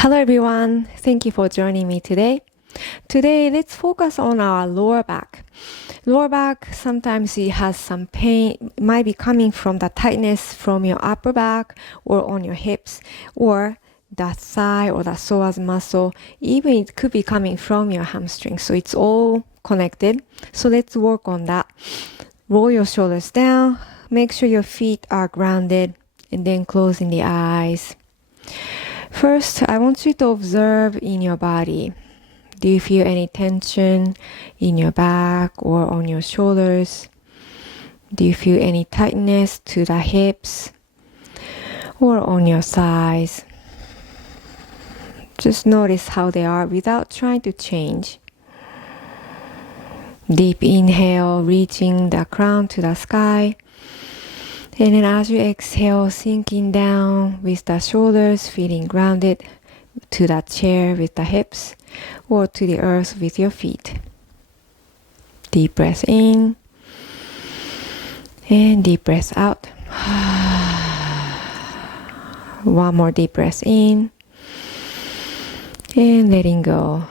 Hello everyone, thank you for joining me today. Today, let's focus on our lower back. Lower back, sometimes it has some pain. It might be coming from the tightness from your upper back or on your hips or the thigh or the psoas muscle. Even it could be coming from your hamstring. So it's all connected. So let's work on that. Roll your shoulders down. Make sure your feet are grounded and then closing the eyes. First, I want you to observe in your body. Do you feel any tension in your back or on your shoulders? Do you feel any tightness to the hips or on your thighs? Just notice how they are without trying to change. Deep inhale, reaching the crown to the sky. And then as you exhale, sinking down with the shoulders, feeling grounded to the chair with the hips or to the earth with your feet. Deep breath in and deep breath out. One more deep breath in and letting go.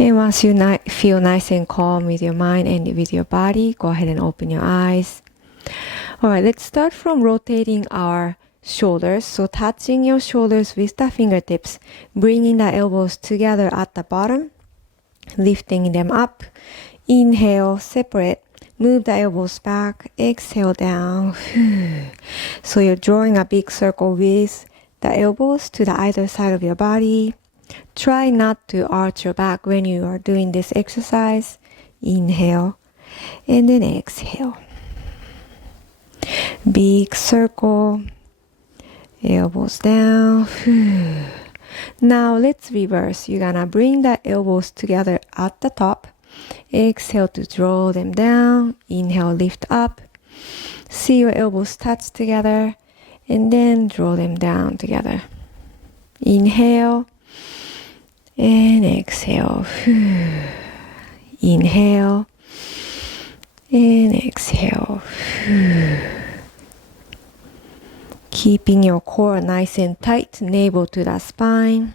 And once you feel nice and calm with your mind and with your body, go ahead and open your eyes. All right, let's start from rotating our shoulders. So touching your shoulders with the fingertips, bringing the elbows together at the bottom, lifting them up. Inhale, separate. Move the elbows back. Exhale down. So you're drawing a big circle with the elbows to the either side of your body. Try not to arch your back when you are doing this exercise. Inhale and then exhale. Big circle. Elbows down. Now let's reverse. You're gonna bring the elbows together at the top. Exhale to draw them down. Inhale, lift up. See your elbows touch together and then draw them down together. Inhale. And exhale. Inhale. And exhale. Keeping your core nice and tight, navel to the spine.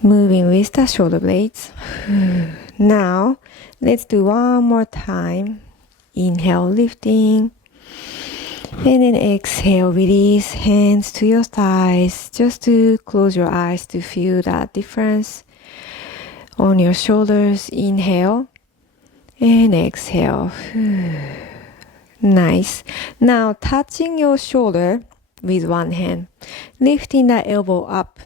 Moving with the shoulder blades. Now, let's do one more time. Inhale, lifting. And then exhale, release hands to your thighs. Just to close your eyes to feel that difference on your shoulders. Inhale and exhale. Nice. Now touching your shoulder with one hand, lifting the elbow up.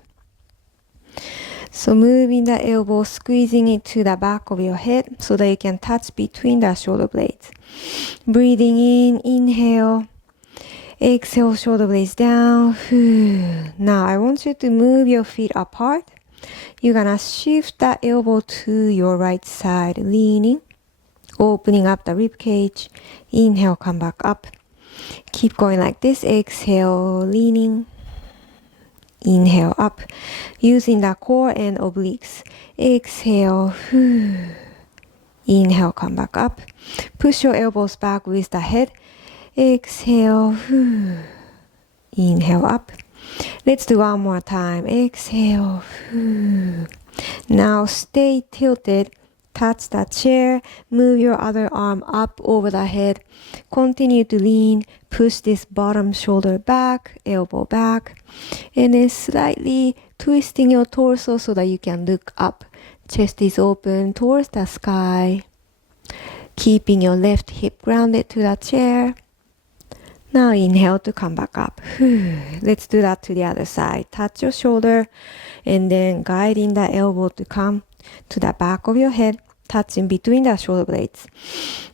So moving the elbow, squeezing it to the back of your head so that you can touch between the shoulder blades. Breathing in, inhale. Exhale, shoulder blades down. Now I want you to move your feet apart. You're gonna shift the elbow to your right side, leaning, opening up the rib cage. Inhale, come back up. Keep going like this. Exhale, leaning. Inhale, up. Using the core and obliques. Exhale. Inhale, come back up. Push your elbows back with the head. Exhale. Inhale, up. Let's do one more time. Exhale. Now stay tilted. Touch the chair. Move your other arm up over the head. Continue to lean. Push this bottom shoulder back, elbow back. And then slightly twisting your torso so that you can look up. Chest is open towards the sky. Keeping your left hip grounded to the chair. Now inhale to come back up. Let's do that to the other side. Touch your shoulder and then guiding the elbow to come to the back of your head, touching between the shoulder blades.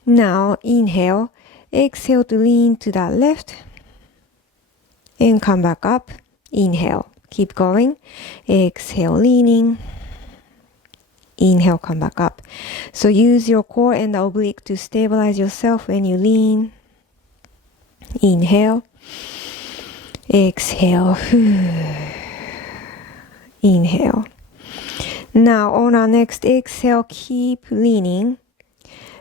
Now inhale, exhale to lean to the left and come back up. Inhale, keep going. Exhale, leaning. Inhale, come back up. So use your core and the oblique to stabilize yourself when you lean. Inhale, exhale, inhale. Now on our next exhale, keep leaning.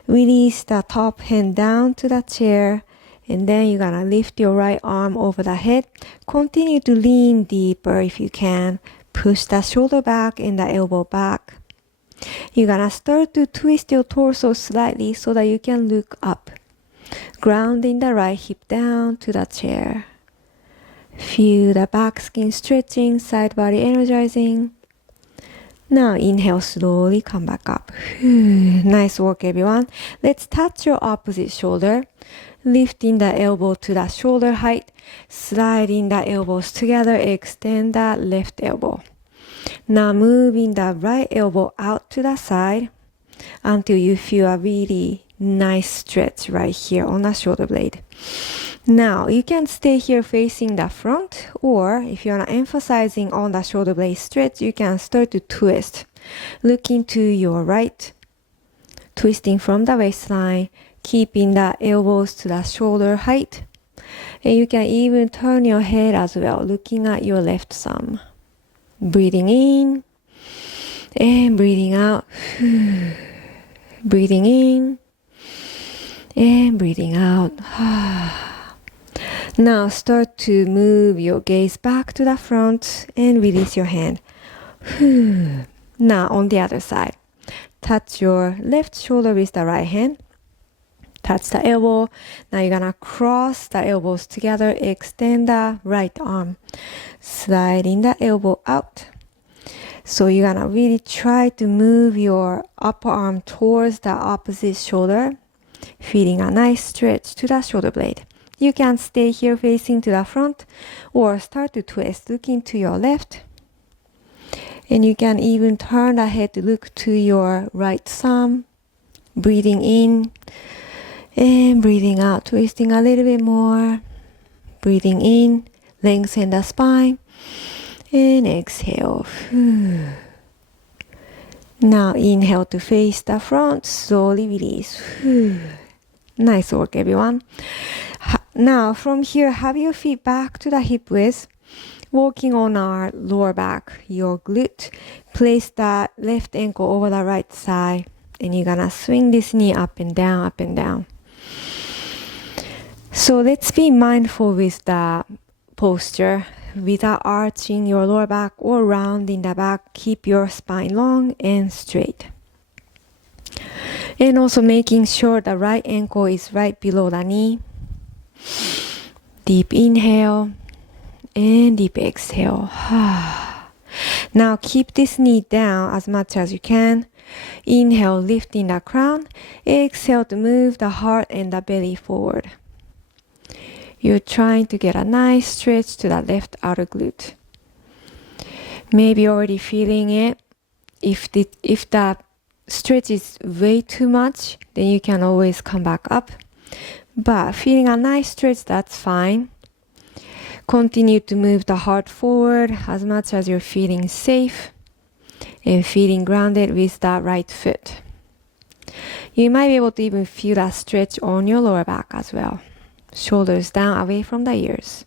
Release the top hand down to the chair And then you're gonna lift your right arm over the head. Continue to lean deeper if you can. Push the shoulder back and the elbow back. You're gonna start to twist your torso slightly so that you can look up. Grounding the right hip down to the chair. Feel the back skin stretching, side body energizing. Now inhale, slowly come back up. Nice work, everyone. Let's touch your opposite shoulder. Lifting the elbow to the shoulder height. Sliding the elbows together, extend the left elbow. Now moving the right elbow out to the side until you feel a really nice stretch right here on the shoulder blade. Now you can stay here facing the front, or if you're not emphasizing on the shoulder blade stretch, you can start to twist. Looking to your right, twisting from the waistline, keeping the elbows to the shoulder height. And you can even turn your head as well, looking at your left thumb. Breathing in and breathing out. Breathing in and breathing out. Now start to move your gaze back to the front and release your hand. Now on the other side, touch your left shoulder with the right hand. Touch the elbow. Now you're gonna cross the elbows together, extend the right arm, sliding the elbow out. So you're gonna really try to move your upper arm towards the opposite shoulder, feeling a nice stretch to the shoulder blade. You can stay here facing to the front or start to twist, looking to your left. And you can even turn the head to look to your right thumb, breathing in and breathing out, twisting a little bit more. Breathing in, lengthen the spine, and exhale. Now inhale to face the front, slowly release. Nice work, everyone. Now from here, have your feet back to the hip width, walking on our lower back, your glute. Place the left ankle over the right side, and you're gonna swing this knee up and down, up and down. So let's be mindful with the posture without arching your lower back or rounding the back. Keep your spine long and straight. And also making sure the right ankle is right below the knee. Deep inhale and deep exhale. Now keep this knee down as much as you can. Inhale, lifting the crown. Exhale to move the heart and the belly forward. You're trying to get a nice stretch to the left outer glute. Maybe already feeling it. If the stretch is way too much, then you can always come back up. But feeling a nice stretch, that's fine. Continue to move the heart forward as much as you're feeling safe and feeling grounded with the right foot. You might be able to even feel that stretch on your lower back as well. Shoulders down, away from the ears.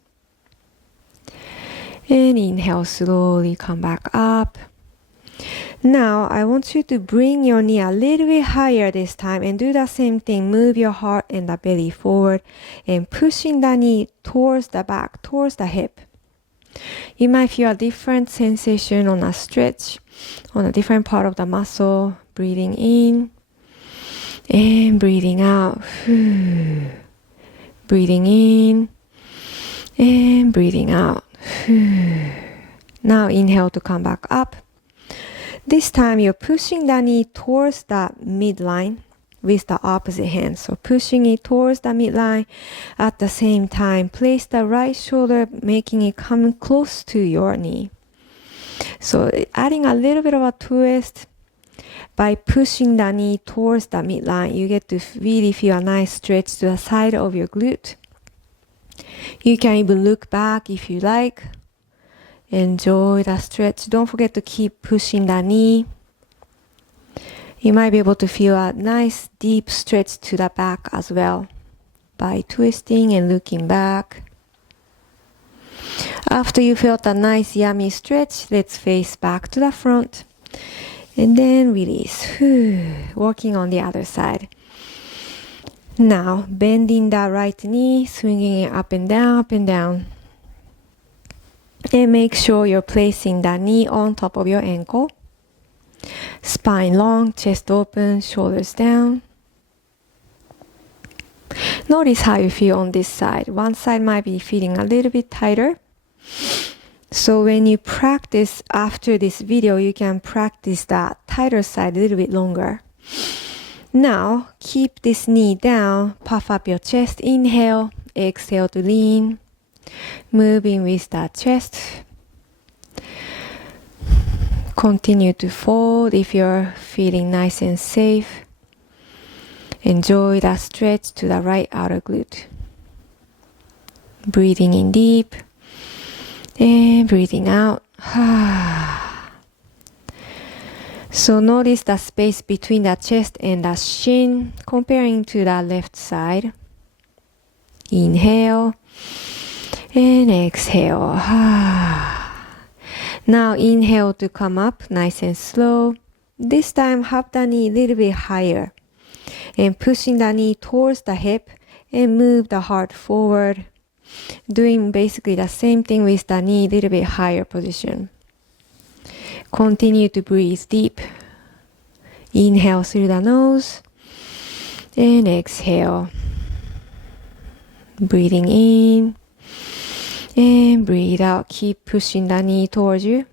And inhale, slowly come back up. Now, I want you to bring your knee a little bit higher this time and do the same thing. Move your heart and the belly forward and pushing the knee towards the back, towards the hip. You might feel a different sensation on a stretch, on a different part of the muscle. Breathing in and breathing out. Breathing in and breathing out. Now inhale to come back up. This time you're pushing the knee towards the midline with the opposite hand. So pushing it towards the midline. At the same time, place the right shoulder, making it come close to your knee. So adding a little bit of a twist. By pushing the knee towards the midline, you get to really feel a nice stretch to the side of your glute. You can even look back if you like. Enjoy the stretch. Don't forget to keep pushing the knee. You might be able to feel a nice deep stretch to the back as well by twisting and looking back. After you felt a nice yummy stretch, let's face back to the front. And then release. Working on the other side. Now, bending that right knee, swinging it up and down, up and down. And make sure you're placing that knee on top of your ankle. Spine long, chest open, shoulders down. Notice how you feel on this side. One side might be feeling a little bit tighter. So when you practice after this video, you can practice that tighter side a little bit longer. Now, keep this knee down, puff up your chest, inhale, exhale to lean, moving with that chest. Continue to fold if you're feeling nice and safe. Enjoy that stretch to the right outer glute. Breathing in deep and breathing out. So notice the space between the chest and the shin, comparing to the left side. Inhale and exhale. Now inhale to come up nice and slow. This time have the knee a little bit higher. And pushing the knee towards the hip and move the heart forward. Doing basically the same thing with the knee a little bit higher position. Continue to breathe deep. Inhale through the nose and exhale. Breathing in and breathe out. Keep pushing the knee towards you.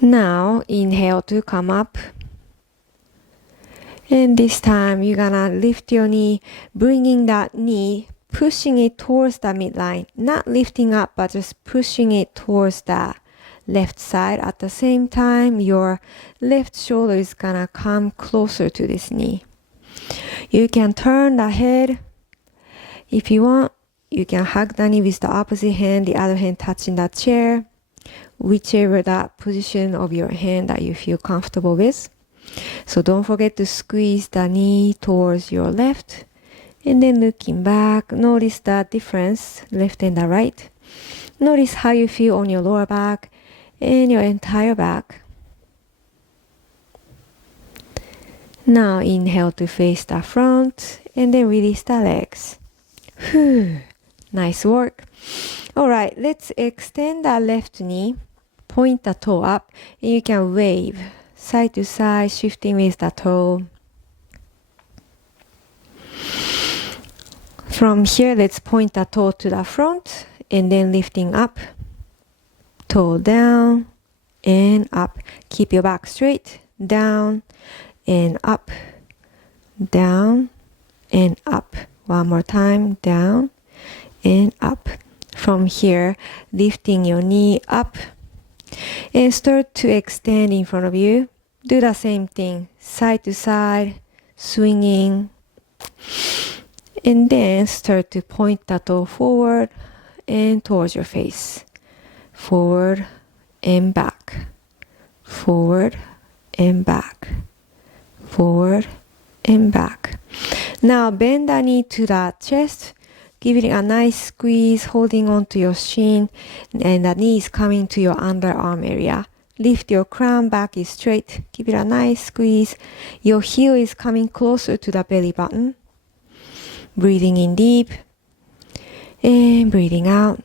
Now inhale to come up. And this time you're gonna lift your knee, bringing that knee, pushing it towards the midline. Not lifting up, but just pushing it towards the left side. At the same time, your left shoulder is gonna come closer to this knee. You can turn the head. If you want, you can hug the knee with the opposite hand, the other hand touching the chair. Whichever that position of your hand that you feel comfortable with. So don't forget to squeeze the knee towards your left. And then looking back, notice the difference, left and the right. Notice how you feel on your lower back and your entire back. Now inhale to face the front and then release the legs. Whew. Nice work. All right, let's extend the left knee, point the toe up, and you can wave side to side, shifting with the toe. From here, let's point the toe to the front and then lifting up, toe down and up. Keep your back straight, down and up, down and up. One more time, down and up. From here, lifting your knee up and start to extend in front of you. Do the same thing, side to side, swinging. And then start to point the toe forward and towards your face. Forward and back. Forward and back. Forward and back. Now bend the knee to the chest. Give it a nice squeeze, holding on to your shin, and the knee is coming to your underarm area. Lift your crown, back is straight. Give it a nice squeeze. Your heel is coming closer to the belly button. Breathing in deep and breathing out.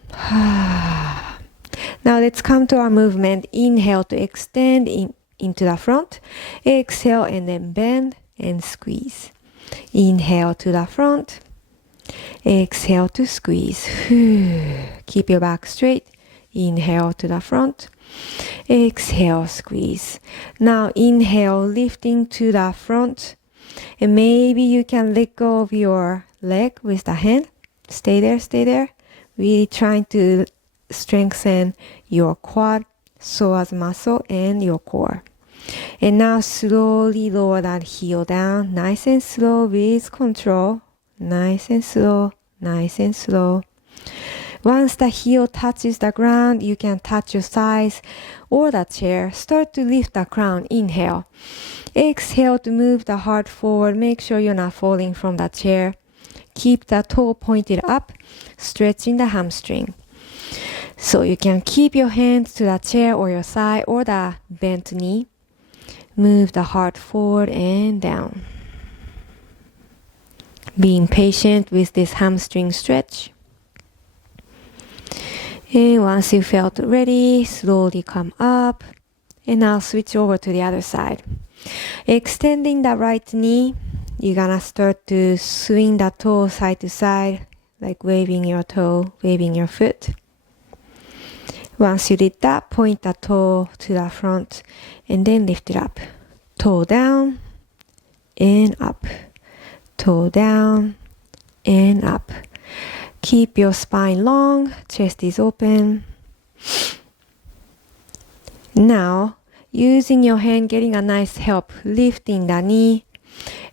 Now let's come to our movement. Inhale to extend into the front. Exhale and then bend and squeeze. Inhale to the front. Exhale to squeeze. Keep your back straight. Inhale to the front. Exhale, squeeze. Now inhale, lifting to the front. And maybe you can let go of your leg with the hand. Stay there, stay there. Really trying to strengthen your quad, psoas muscle, and your core. And now slowly lower that heel down. Nice and slow with control. Nice and slow, nice and slow. Once the heel touches the ground, you can touch your thighs or the chair. Start to lift the crown. Inhale. Exhale to move the heart forward. Make sure you're not falling from the chair. Keep the toe pointed up, stretching the hamstring. So you can keep your hands to the chair or your thigh or the bent knee. Move the heart forward and down. Being patient with this hamstring stretch. And once you felt ready, slowly come up. And now switch over to the other side. Extending the right knee, you're gonna start to swing the toe side to side, like waving your toe, waving your foot. Once you did that, point the toe to the front and then lift it up. Toe down and up. Toe down and up. Keep your spine long, chest is open. Now, using your hand, getting a nice help, lifting the knee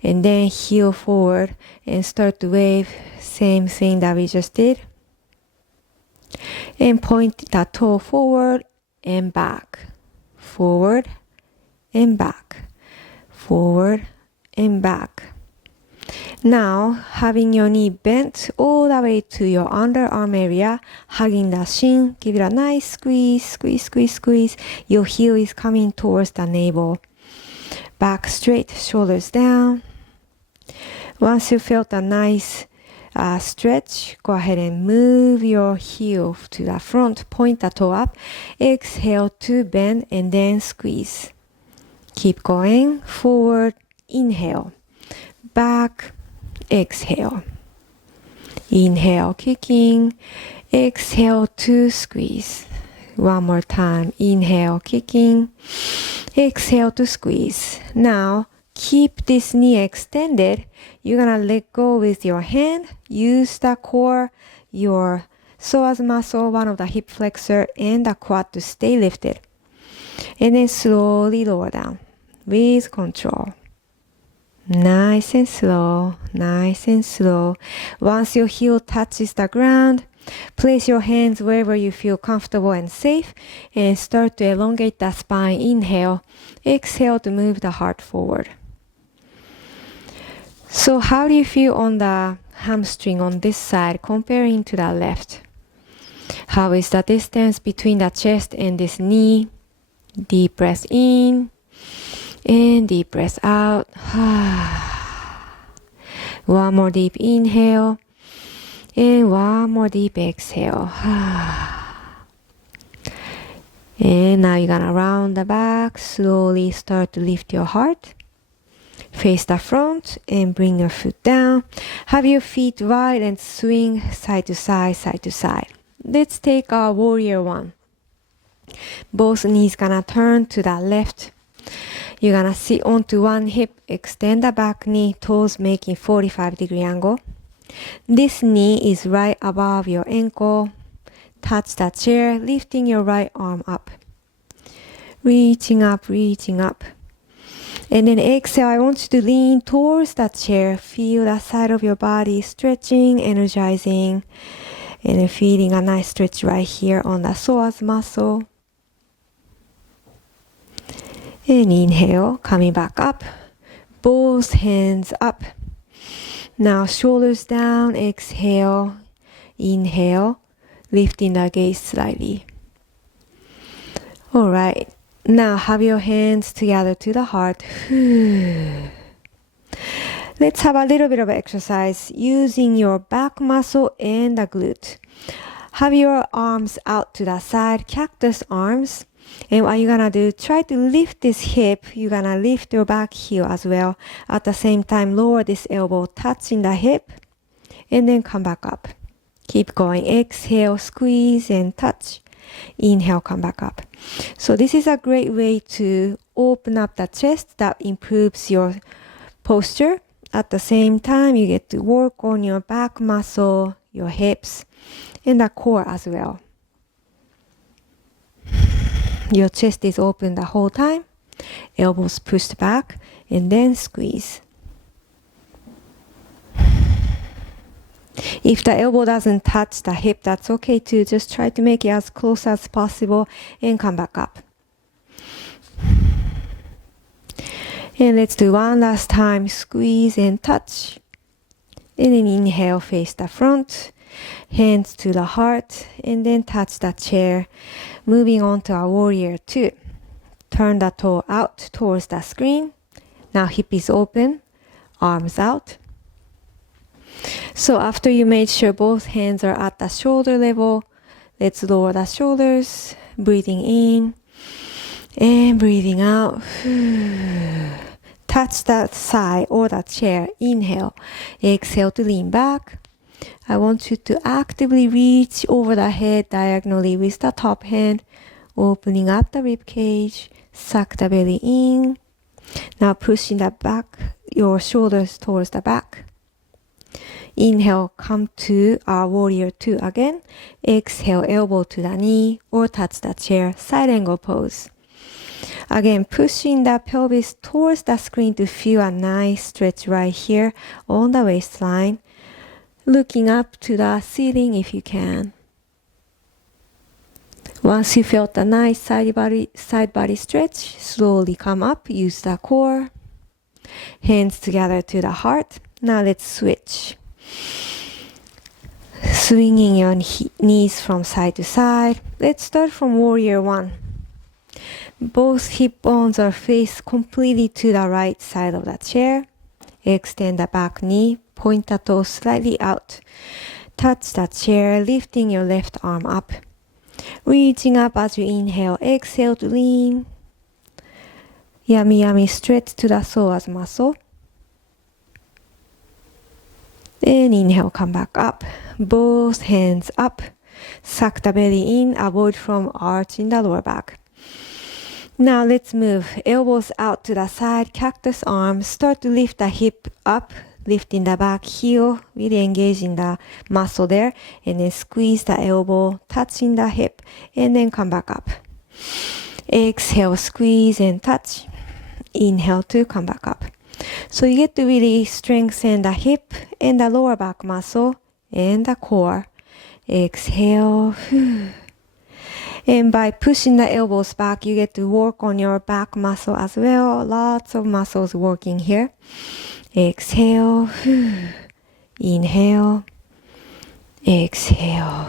and then heel forward and start to wave. Same thing that we just did. And point the toe forward and back. Forward and back. Forward and back. Now, having your knee bent all the way to your underarm area, hugging the shin, give it a nice squeeze, squeeze, squeeze, squeeze. Your heel is coming towards the navel. Back straight, shoulders down. Once you felt a nice stretch, go ahead and move your heel to the front, point the toe up. Exhale to bend and then squeeze. Keep going, forward, inhale. Back, exhale. Inhale, kicking. Exhale to squeeze. One more time. Inhale, kicking. Exhale to squeeze. Now, keep this knee extended. You're gonna let go with your hand. Use the core, your psoas muscle, one of the hip flexor, and the quad to stay lifted. And then slowly lower down with control. Nice and slow, nice and slow. Once your heel touches the ground, place your hands wherever you feel comfortable and safe and start to elongate the spine. Inhale, exhale to move the heart forward. So how do you feel on the hamstring on this side comparing to the left? How is the distance between the chest and this knee? Deep breath in. And deep breath out. One more deep inhale. And one more deep exhale. And now you're gonna round the back. Slowly start to lift your heart. Face the front and bring your foot down. Have your feet wide and swing side to side, side to side. Let's take our warrior one. Both knees gonna turn to the left. You're gonna sit onto one hip, extend the back knee, toes making 45-degree angle. This knee is right above your ankle. Touch the chair, lifting your right arm up. Reaching up, reaching up. And then exhale, I want you to lean towards the chair. Feel the side of your body stretching, energizing. And then feeling a nice stretch right here on the psoas muscle. And inhale, coming back up. Both hands up. Now shoulders down, exhale. Inhale, lifting the gaze slightly. Alright, now have your hands together to the heart. Let's have a little bit of exercise using your back muscle and the glute. Have your arms out to the side, cactus arms. And what you're gonna do, try to lift this hip. You're gonna lift your back heel as well. At the same time, lower this elbow, touching the hip. And then come back up. Keep going. Exhale, squeeze and touch. Inhale, come back up. So this is a great way to open up the chest. That improves your posture. At the same time, you get to work on your back muscle, your hips, and the core as well. Your chest is open the whole time. Elbows pushed back and then squeeze. If the elbow doesn't touch the hip, that's okay too. Just try to make it as close as possible and come back up. And let's do one last time. Squeeze and touch. And then inhale, face the front. Hands to the heart. And then touch the chair. Moving on to our warrior two. Turn the toe out towards the screen. Now hip is open. Arms out. So after you made sure both hands are at the shoulder level, let's lower the shoulders, breathing in and breathing out. Touch the side or the chair. Inhale. Exhale to lean back. I want you to actively reach over the head diagonally with the top hand, opening up the rib cage. Suck the belly in. Now pushing the back, your shoulders towards the back. Inhale, come to our warrior two again. Exhale, elbow to the knee or touch the chair, side angle pose. Again, pushing the pelvis towards the screen to feel a nice stretch right here on the waistline. Looking up to the ceiling if you can. Once you felt a nice side body stretch, slowly come up, use the core. Hands together to the heart. Now let's switch. Swinging your knees from side to side. Let's start from warrior one. Both hip bones are faced completely to the right side of the chair. Extend the back knee, point the toes slightly out. Touch the chair, lifting your left arm up. Reaching up as you inhale, exhale to lean. Yummy, yummy stretch to the psoas muscle. And inhale, come back up. Both hands up. Suck the belly in, avoid from arching the lower back. Now let's move. Elbows out to the side, cactus arms. Start to lift the hip up, lifting the back heel, really engaging the muscle there. And then squeeze the elbow, touching the hip, and then come back up. Exhale, squeeze and touch. Inhale to come back up. So you get to really strengthen the hip and the lower back muscle and the core. Exhale. And by pushing the elbows back, you get to work on your back muscle as well. Lots of muscles working here. Exhale. Inhale. Exhale.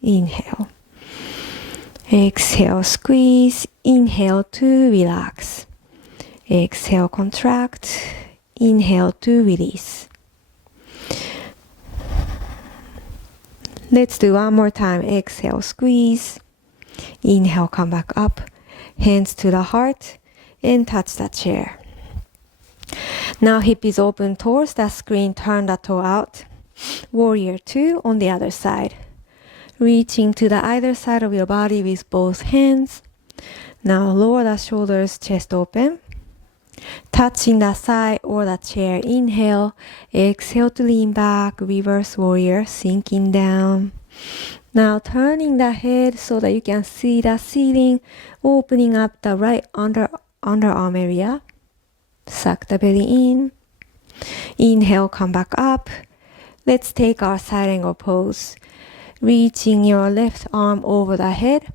Inhale. Exhale, squeeze. Inhale to relax. Exhale, contract. Inhale to release. Let's do one more time. Exhale, squeeze. Inhale, come back up. Hands to the heart and touch the chair. Now hip is open towards the screen. Turn the toe out. Warrior two on the other side. Reaching to the either side of your body with both hands. Now lower the shoulders, chest open. Touching the side or the chair. Inhale. Exhale to lean back. Reverse warrior. Sinking down. Now turning the head so that you can see the ceiling. Opening up the right underarm area. Suck the belly in. Inhale. Come back up. Let's take our side angle pose. Reaching your left arm over the head.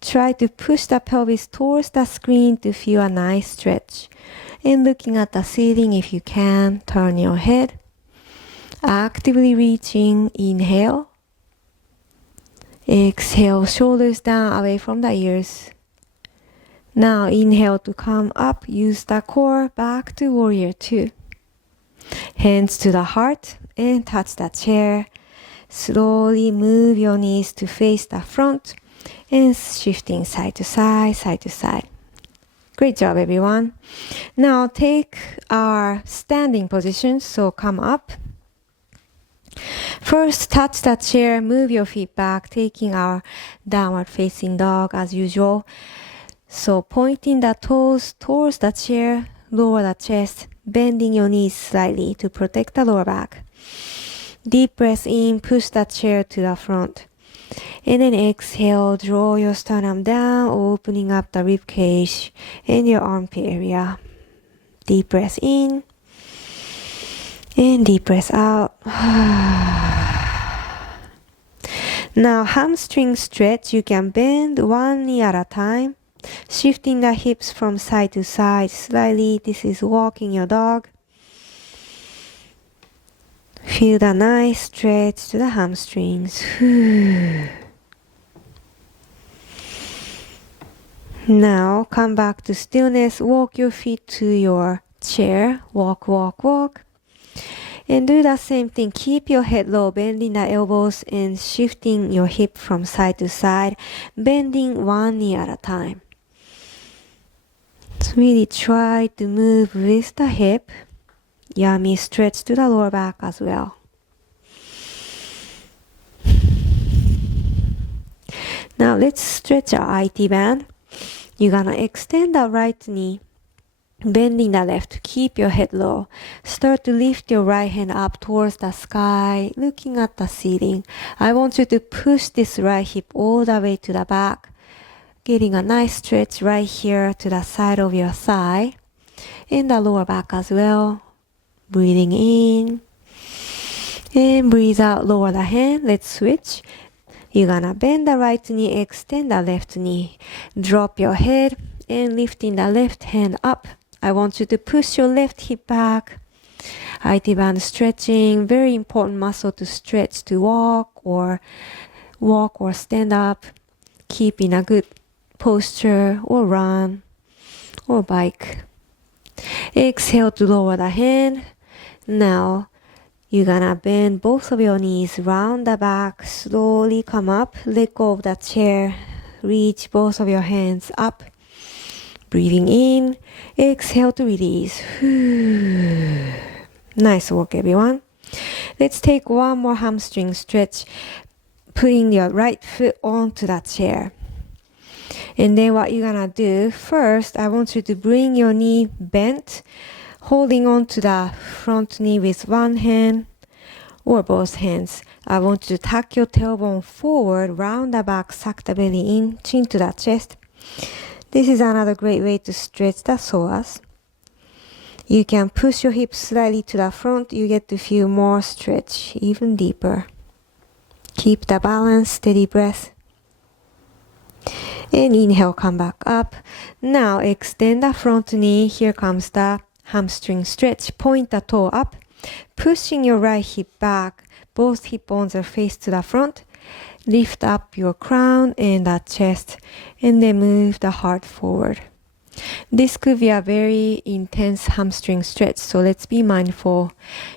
Try to push the pelvis towards the screen to feel a nice stretch. And looking at the ceiling if you can, turn your head. Actively reaching, inhale. Exhale, shoulders down away from the ears. Now inhale to come up, use the core, back to warrior two. Hands to the heart and touch the chair. Slowly move your knees to face the front and shifting side to side, side to side. Great job, everyone. Now take our standing position, so come up. First, touch the chair, move your feet back, taking our downward facing dog as usual. So pointing the toes towards the chair, lower the chest, bending your knees slightly to protect the lower back. Deep breath in, push the chair to the front. And then exhale, draw your sternum down, opening up the rib cage and your armpit area. Deep breath in. And deep breath out. Now hamstring stretch, you can bend one knee at a time. Shifting the hips from side to side slightly. This is walking your dog. Feel the nice stretch to the hamstrings. Now come back to stillness. Walk your feet to your chair. Walk, walk, walk. And do the same thing. Keep your head low, bending the elbows and shifting your hip from side to side, bending one knee at a time. So really try to move with the hip. Yummy stretch to the lower back as well. Now let's stretch our IT band. You're gonna extend the right knee, bending the left. Keep your head low. Start to lift your right hand up towards the sky, looking at the ceiling. I want you to push this right hip all the way to the back, getting a nice stretch right here to the side of your thigh, in the lower back as well. Breathing in and breathe out, lower the hand. Let's switch. You're gonna bend the right knee, extend the left knee. Drop your head and lifting the left hand up. I want you to push your left hip back. IT band stretching, very important muscle to stretch to walk or stand up, keeping a good posture or run or bike. Exhale to lower the hand. Now you're gonna bend both of your knees, round the back, slowly come up, let go of the chair, reach both of your hands up. Breathing in, exhale to release. Nice work, everyone. Let's take one more hamstring stretch, putting your right foot onto the chair. And then what you're gonna do, first, I want you to bring your knee bent, holding on to the front knee with one hand or both hands. I want you to tuck your tailbone forward, round the back, suck the belly in, chin to the chest. This is another great way to stretch the psoas. You can push your hips slightly to the front. You get to feel more stretch, even deeper. Keep the balance, steady breath. And inhale, come back up. Now extend the front knee. Here comes the hamstring stretch. Point the toe up, pushing your right hip back. Both hip bones are face to the front. Lift up your crown and the chest, and then move the heart forward. This could be a very intense hamstring stretch, so let's be mindful.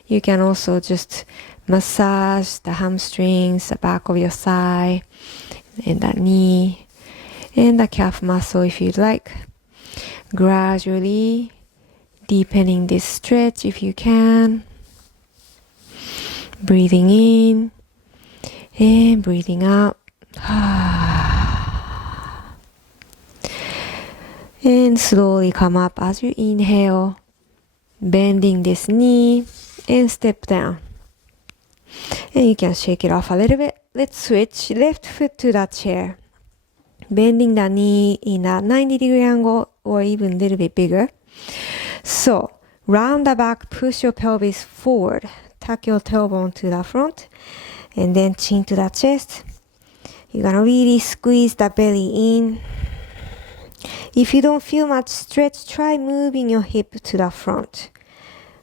You can also just massage the hamstrings, the back of your thigh, and the knee, and the calf muscle if you'd like. Gradually deepening this stretch if you can. Breathing in and breathing out. And slowly come up as you inhale, bending this knee and step down. And you can shake it off a little bit. Let's switch. Left foot to the chair, bending the knee in a 90-degree angle or even a little bit bigger. So round the back, push your pelvis forward, tuck your tailbone to the front, and then chin to the chest. You're gonna really squeeze the belly in. If you don't feel much stretch, try moving your hip to the front.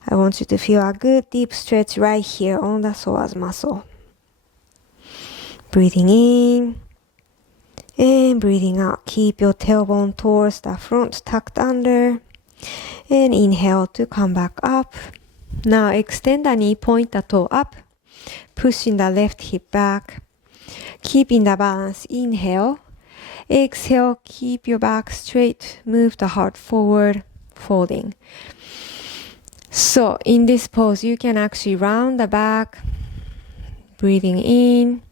I want you to feel a good deep stretch right here on the psoas muscle. Breathing in and breathing out. Keep your tailbone towards the front, tucked under. And inhale to come back up. Now extend the knee, point the toe up, pushing the left hip back. Keeping the balance, inhale. Exhale, keep your back straight, move the heart forward, folding. So in this pose, you can actually round the back, breathing in,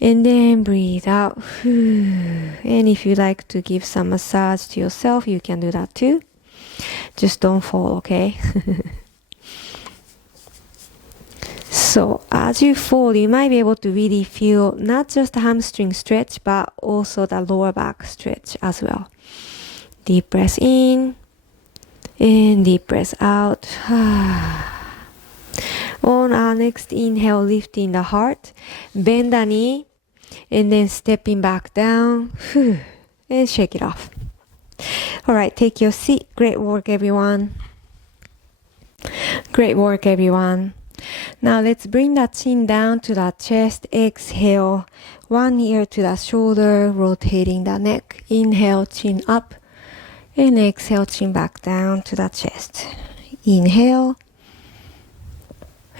and then breathe out. And if you like to give some massage to yourself, you can do that too. Just don't fall, okay? So as you fall, you might be able to really feel not just the hamstring stretch, but also the lower back stretch as well. Deep breath in and deep breath out. On our next inhale, lifting the heart, bend the knee, and then stepping back down, and shake it off. All right, take your seat. Great work, everyone. Great work, everyone. Now let's bring the chin down to the chest. Exhale, one ear to the shoulder, rotating the neck. Inhale, chin up, and exhale, chin back down to the chest. Inhale,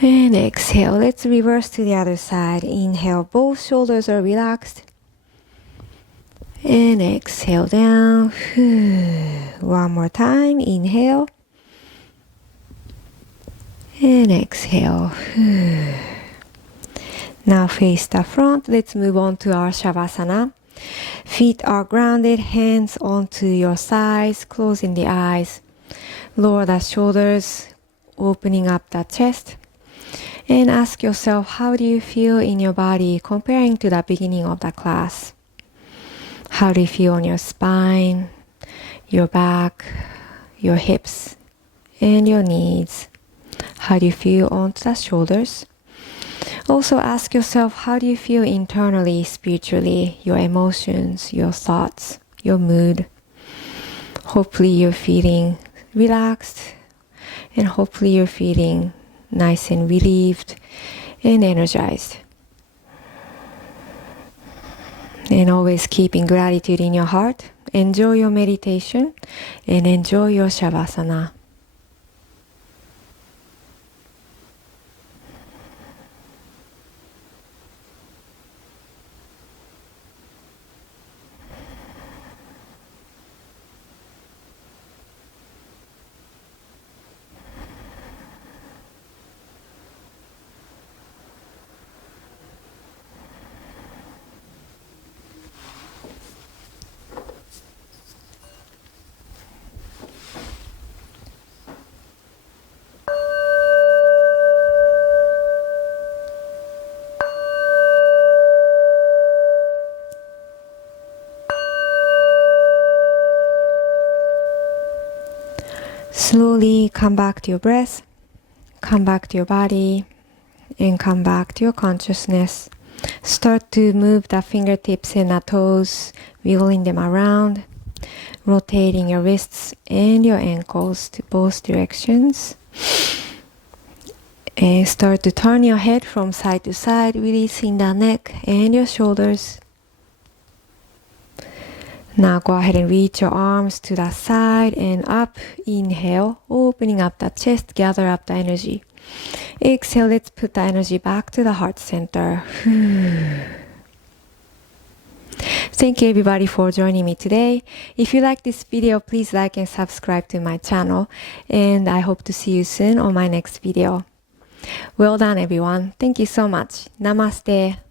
And exhale. Let's reverse to the other side. Inhale, both shoulders are relaxed. And exhale down. One more time. Inhale. And exhale. Now face the front. Let's move on to our Shavasana. Feet are grounded, hands onto your sides, closing the eyes. Lower the shoulders, opening up the chest. And ask yourself, how do you feel in your body comparing to the beginning of the class? How do you feel on your spine, your back, your hips, and your knees? How do you feel onto the shoulders? Also ask yourself, how do you feel internally, spiritually, your emotions, your thoughts, your mood? Hopefully you're feeling relaxed, and hopefully you're feeling nice and relieved and energized. And always keeping gratitude in your heart. Enjoy your meditation and enjoy your Shavasana. Slowly come back to your breath, come back to your body, and come back to your consciousness. Start to move the fingertips and the toes, wiggling them around, rotating your wrists and your ankles to both directions. And start to turn your head from side to side, releasing the neck and your shoulders. Now go ahead and reach your arms to the side and up. Inhale, opening up the chest, gather up the energy. Exhale, let's put the energy back to the heart center. Thank you everybody for joining me today. If you like this video, please like and subscribe to my channel. And I hope to see you soon on my next video. Well done everyone. Thank you so much. Namaste.